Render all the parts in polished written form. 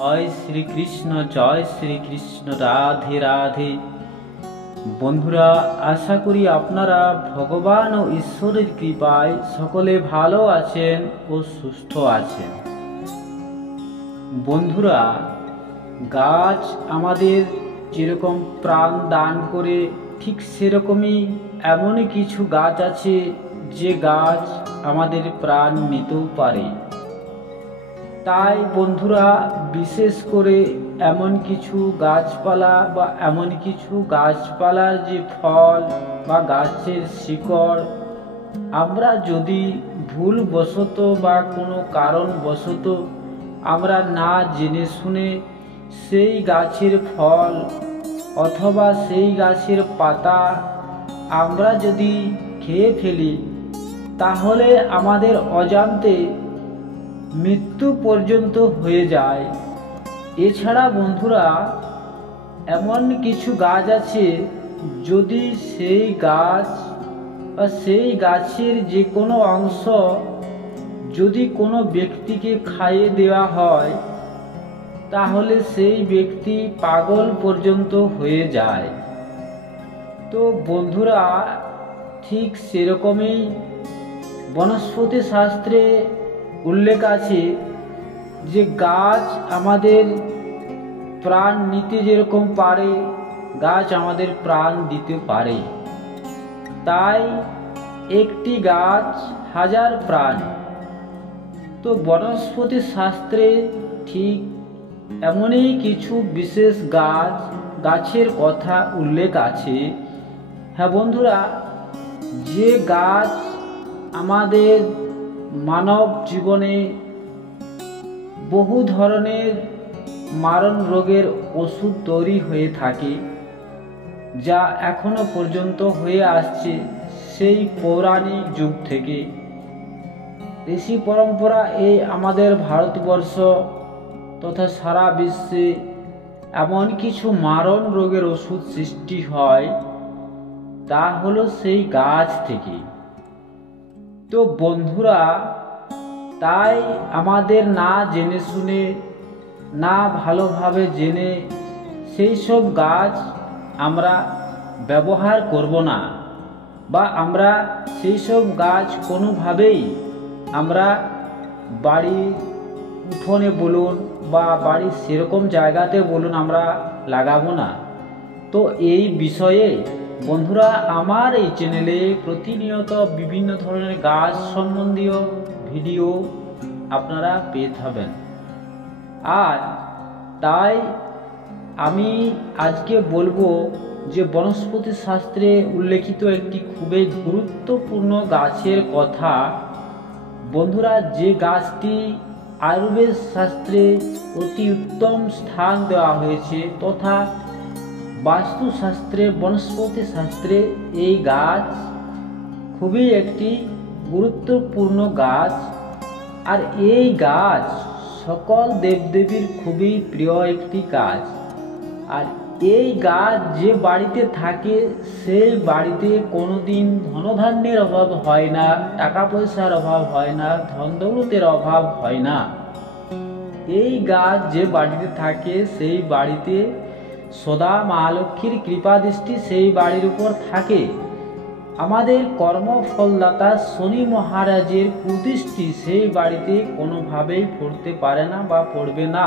জয় শ্রীকৃষ্ণ, জয় শ্রীকৃষ্ণ, রাধে রাধে। বন্ধুরা, আশা করি আপনারা ভগবান ও ঈশ্বরের কৃপায় সকলে ভালো আছেন ও সুস্থ আছেন। বন্ধুরা, গাছ আমাদের যেরকম প্রাণ দান করে, ঠিক সেরকমই এমনই কিছু গাছ আছে যে গাছ আমাদের প্রাণ নিতেও পারে। তাই বন্ধুরা, বিশেষ করে এমন কিছু গাছপালা বা এমন কিছু গাছপালার যে ফল বা গাছের শিকড় আমরা যদি ভুলবশত বা কোনো কারণবশত আমরা না জেনে শুনে সেই গাছের ফল অথবা সেই গাছের পাতা আমরা যদি খেয়ে ফেলি, তাহলে আমাদের অজান্তে মৃত্যু পর্যন্ত হয়ে যায়। এছাড়া বন্ধুরা, এমন কিছু গাছ আছে, যদি সেই গাছ বা সেই গাছের যে কোনো অংশ যদি কোনো ব্যক্তিকে খাইয়ে দেওয়া হয়, তাহলে সেই ব্যক্তি পাগল পর্যন্ত হয়ে যায়। তো বন্ধুরা, ঠিক সেরকমই বনস্পতি শাস্ত্রে উল্লেখ আছে যে গাছ আমাদের প্রাণ নিতে যেরকম পারে, গাছ আমাদের প্রাণ দিতে পারে। তাই একটি গাছ হাজার প্রাণ। তো বনস্পতি শাস্ত্রে ঠিক এমনই কিছু বিশেষ গাছের কথা উল্লেখ আছে। হ্যাঁ বন্ধুরা, যে গাছ আমাদের মানব জীবনে বহু ধরনের মারণ রোগের ওষুধ তৈরি হয়ে থাকে, যা এখনো পর্যন্ত হয়ে আসছে সেই পৌরাণিক যুগ থেকে। ঋষি পরম্পরা এই আমাদের ভারতবর্ষ তথা সারা বিশ্বে এমন কিছু মারণ রোগের ওষুধ সৃষ্টি হয়, তা হলো সেই গাছ থেকে। তো বন্ধুরা, তাই আমাদের না জেনে শুনে, না ভালোভাবে জেনে সেই সব গাছ আমরা ব্যবহার করব না, বা আমরা সেই সব গাছ কোনোভাবেই আমরা বাড়ির উঠোনে বলুন বা বাড়ির সেরকম জায়গাতে বলুন আমরা লাগাবো না। তো এই বিষয়ে বন্ধুরা, আমার এই চ্যানেলে প্রতিনিয়ত বিভিন্ন ধরনের গাছ সম্বন্ধীয় ভিডিও আপনারা পেয়ে থাকবেন। আর তাই আমি আজকে বলবো যে বনস্পতি শাস্ত্রে উল্লেখিত একটি খুবই গুরুত্বপূর্ণ গাছের কথা। বন্ধুরা, যে গাছটি আয়ুর্বেদ শাস্ত্রে অতি উত্তম স্থান দেওয়া হয়েছে, তথা বাস্তুশাস্ত্রে বনস্পতি শাস্ত্রে এই গাছ খুবই একটি গুরুত্বপূর্ণ গাছ। আর এই গাছ সকল দেবদেবীর খুবই প্রিয় একটি গাছ। আর এই গাছ যে বাড়িতে থাকে, সেই বাড়িতে কোনোদিন ধনধান্যের অভাব হয় না, টাকা পয়সার অভাব হয় না, ধন দৌলতের অভাব হয় না। এই গাছ যে বাড়িতে থাকে, সেই বাড়িতে সদা মা লক্ষ্মীর কৃপা দৃষ্টি সেই বাড়ির উপর থাকে। আমাদের কর্মফলদাতা শনি মহারাজের কুদৃষ্টি সেই বাড়িতে কোনোভাবেই পড়তে পারে না বা পড়বে না,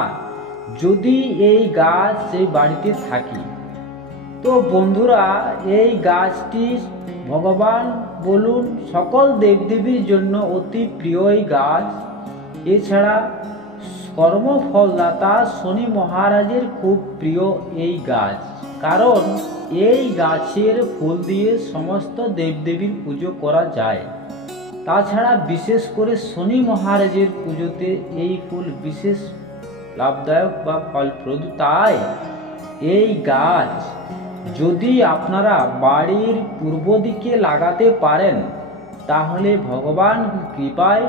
যদি এই গাছ সেই বাড়িতে থাকে। তো বন্ধুরা, এই গাছটি ভগবান বলুন সকল দেবদেবীর জন্য অতি প্রিয় এই গাছ। এছাড়া কর্মফলদাতা শনি মহারাজের খুব প্রিয় এই গাছ, কারণ এই গাছের ফুল দিয়ে সমস্ত দেবদেবীর পুজো করা যায়। তাছাড়া বিশেষ করে শনি মহারাজের পুজোতে এই ফুল বিশেষ লাভদায়ক বা ফলপ্রদ। তাই এই গাছ যদি আপনারা বাড়ির পূর্ব দিকে লাগাতে পারেন, তাহলে ভগবান কৃপায়,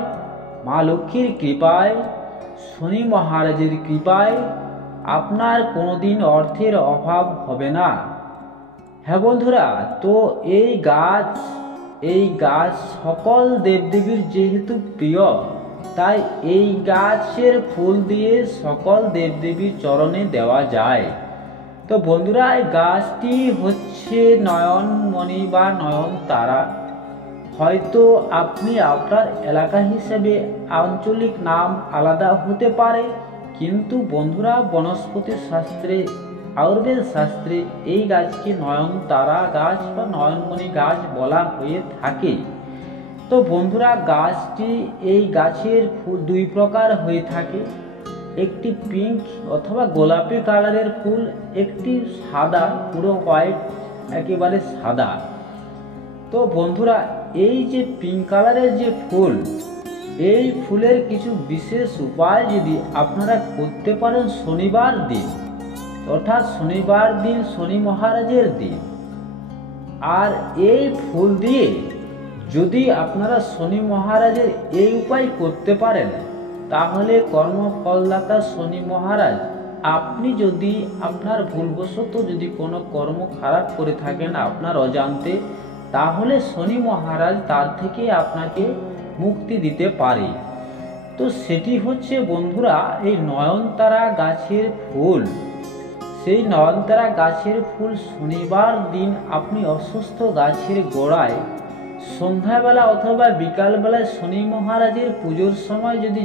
মা লক্ষ্মীর কৃপায়, শনি মহারাজের কৃপায় আপনার কোনোদিন অর্থের অভাব হবে না। হ্যাঁ বন্ধুরা, তো এই গাছ সকল দেবদেবীর যেহেতু প্রিয়, তাই এই গাছের ফুল দিয়ে সকল দেবদেবীর চরণে দেওয়া যায়। তো বন্ধুরা, এই গাছটি হচ্ছে নয়নমণি বা নয়নতারা। হয়তো আপনি আপনার এলাকা হিসেবে আঞ্চলিক নাম আলাদা হতে পারে, কিন্তু বন্ধুরা বনস্পতি শাস্ত্রে, আয়ুর্বেদ শাস্ত্রে এই গাছকে নয়নতারা গাছ বা নয়নমণি গাছ বলা হয়ে থাকে। তো বন্ধুরা, গাছটি, এই গাছের ফুল দুই প্রকার হয়ে থাকে। একটি পিঙ্ক অথবা গোলাপি কালারের ফুল, একটি সাদা, পুরো হোয়াইট, একেবারে সাদা। তো বন্ধুরা, এই যে পিঙ্ক কালারের যে ফুল, এই ফুলের কিছু বিশেষ উপায় যদি আপনারা করতে পারেন শনিবার দিন, অর্থাৎ শনিবার দিন শনি মহারাজের দিন, আর এই ফুল দিয়ে যদি আপনারা শনি মহারাজের এই উপায় করতে পারেন, তাহলে কর্মফলদাতা শনি মহারাজ, আপনি যদি আপনার ভুলবশত যদি কোনো কর্ম খারাপ করে থাকেন আপনার অজান্তে, তাহলে শনি মহারাজ তার থেকে আপনাকে মুক্তি দিতে পারে। তো সেটি হচ্ছে বন্ধুরা এই নয়নতারা গাছের ফুল। সেই নয়নতারা গাছের ফুল শনিবার দিন আপনি অসুস্থ গাছের গোড়ায় সন্ধ্যাবেলা অথবা বিকালবেলায় শনি মহারাজের পুজোর সময় যদি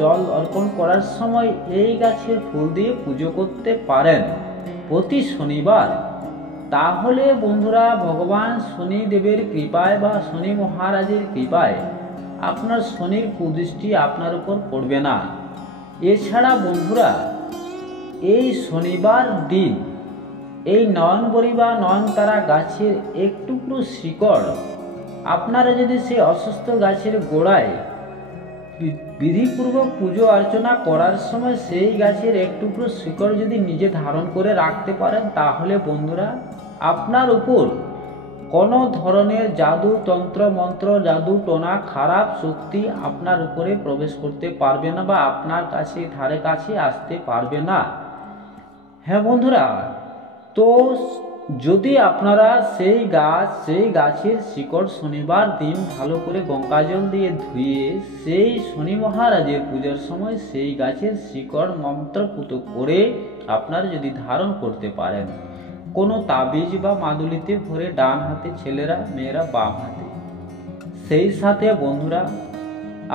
জল অর্পণ করার সময় এই গাছের ফুল দিয়ে পুজো করতে পারেন প্রতি শনিবার, তাহলে বন্ধুরা ভগবান শনিদেবের কৃপায় বা শনি মহারাজের কৃপায় আপনার শনির কুদৃষ্টি আপনার উপর পড়বে না। এছাড়া বন্ধুরা, এই শনিবার দিন এই নয়নবরী বা নয়নতারা গাছের এক টুকরো শিকড় আপনারা যদি সেই অসুস্থ গাছের গোড়ায় বিধিপূর্বক পুজো অর্চনা করার সময় সেই গাছের এক টুকরো শিকড় যদি নিজে ধারণ করে রাখতে পারেন, তাহলে বন্ধুরা আপনার উপর কোনো ধরনের জাদু, তন্ত্র মন্ত্র, জাদু টোনা, খারাপ শক্তি আপনার উপরে প্রবেশ করতে পারবে না বা আপনার কাছে ধারে কাছে আসতে পারবে না। হ্যাঁ বন্ধুরা, তো যদি আপনারা সেই গাছের শিকড় শনিবার দিন ভালো করে গঙ্গা জল দিয়ে ধুয়ে সেই শনি মহারাজের পূজার সময় সেই গাছের শিকড় মন্ত্রপুত করে আপনারা যদি ধারণ করতে পারেন কোনো তাবিজ বা মাদুলিতে ভরে, ডান হাতে ছেলেরা, মেয়েরা বাম হাতে, সেই সাথে বন্ধুরা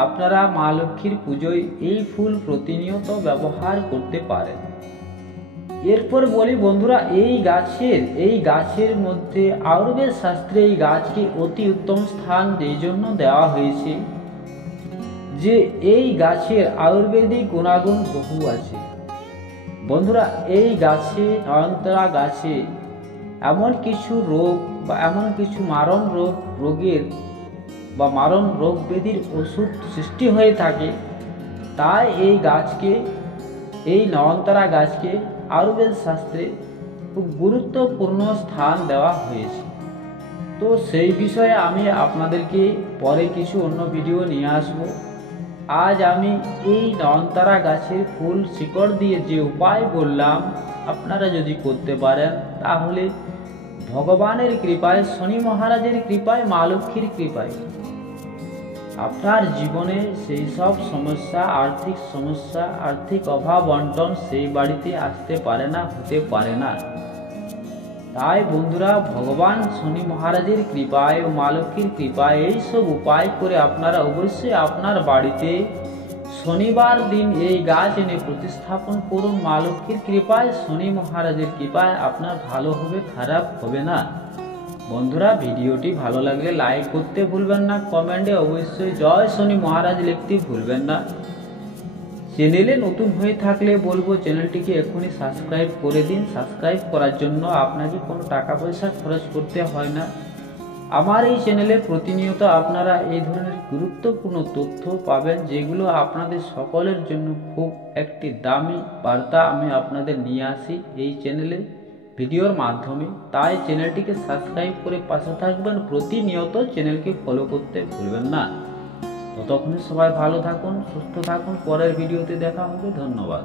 আপনারা মা লক্ষ্মীর পুজোয় এই ফুল প্রতিনিয়ত ব্যবহার করতে পারেন। এরপর বলি বন্ধুরা, এই গাছের মধ্যে আয়ুর্বেদ শাস্ত্রে এই গাছকে অতি উত্তম স্থান এই জন্য দেওয়া হয়েছে যে এই গাছের আয়ুর্বেদিক গুণাগুণ বহু আছে। বন্ধুরা, এই গাছে, নয়নতারা গাছে এমন কিছু রোগ বা এমন কিছু মারণ রোগের বা মারণ রোগ ব্যাধির ওষুধ সৃষ্টি হয়ে থাকে, তাই এই গাছকে, এই নয়নতারা গাছকে আয়ুর্বেদ শাস্ত্রে খুব গুরুত্বপূর্ণ স্থান দেওয়া হয়েছে। তো সেই বিষয়ে আমি আপনাদেরকে পরে কিছু অন্য ভিডিও নিয়ে আসব। আজ আমি এই নয়নতারা গাছের ফুল শিকড় দিয়ে যে উপায় বললাম আপনারা যদি করতে পারেন, তাহলে ভগবানের কৃপায়, শনি মহারাজের কৃপায়, মা লক্ষ্মীর কৃপায় আপনার জীবনে সেই সব সমস্যা, আর্থিক সমস্যা, আর্থিক অভাব অনটন সেই বাড়িতে আসতে পারে না, হতে পারে না। তাই বন্ধুরা, ভগবান শনি মহারাজের কৃপায় ও মা লক্ষ্মীর কৃপায় এইসব উপায় করে আপনারা অবশ্যই আপনার বাড়িতে শনিবার দিন এই গাছ এনে প্রতিস্থাপন করুন। মা লক্ষ্মীর কৃপায়, শনি মহারাজের কৃপায় আপনার ভালো হবে, খারাপ হবে না। বন্ধুরা, ভিডিওটি ভালো লাগলে লাইক করতে ভুলবেন না, কমেন্টে অবশ্যই জয় শনি মহারাজ লিখতে ভুলবেন না। চ্যানেলে নতুন হয়ে থাকলে বলবো চ্যানেলটিকে এখনই সাবস্ক্রাইব করে দিন। সাবস্ক্রাইব করার জন্য আপনাকে কোনো টাকা পয়সা খরচ করতে হয় না। আমার এই চ্যানেলে প্রতিনিয়ত আপনারা এই ধরনের গুরুত্বপূর্ণ তথ্য পাবেন, যেগুলো আপনাদের সকলের জন্য খুব একটি দামি বার্তা আমি আপনাদের নিয়ে আসি এই চ্যানেলে ভিডিওর মাধ্যমে। তাই চ্যানেলটিকে সাবস্ক্রাইব করে পাশে থাকবেন, প্রতিনিয়ত চ্যানেলকে ফলো করতে ভুলবেন না। ততক্ষণ সবাই ভালো থাকুন, সুস্থ থাকুন। পরের ভিডিওতে দেখা হবে। ধন্যবাদ।